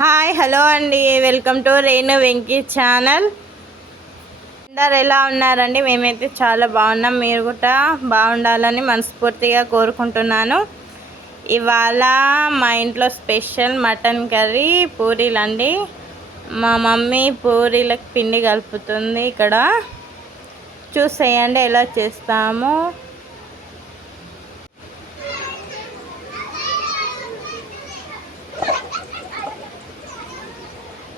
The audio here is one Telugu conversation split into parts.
హాయ్ హలో అండి. Welcome to Renu Venky channel. అందరు ఎలా ఉన్నారండి? మేమైతే చాలా బాగున్నాం. మీరు కూడా బాగుండాలని మనస్ఫూర్తిగా కోరుకుంటున్నాను. ఇవాళ మా ఇంట్లో స్పెషల్ మటన్ కర్రీ పూరీలు అండి. మా మమ్మీ పూరీలకు పిండి కలుపుతుంది ఇక్కడ. చూసేయండి ఎలా చేస్తాము.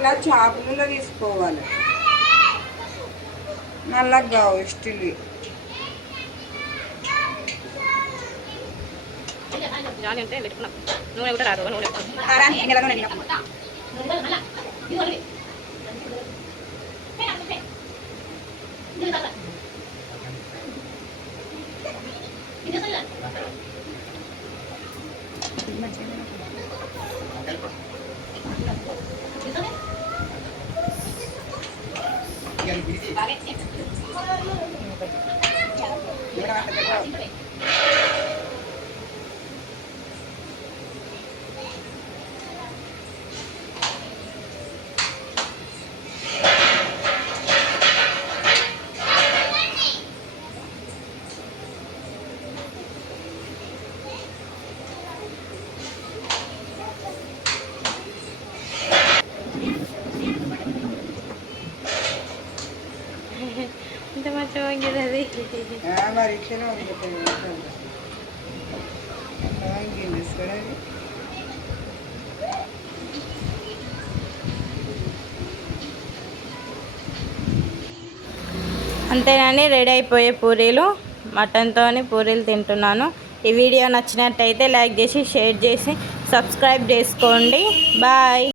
అట్లా చేపలలో తీసుకోవాలి నల్లగా స్టిల్ జాలి ఉంటే Bakit? Hindi. అది మరి ఇట్లనే ఉంటుంది చూడండి అంతేనండి రెడీ అయిపోయే పూరీలు మటన్తో పూరీలు తింటున్నాను. ఈ వీడియో నచ్చినట్టయితే లైక్ చేసి షేర్ చేసి సబ్స్క్రైబ్ చేసుకోండి. బాయ్!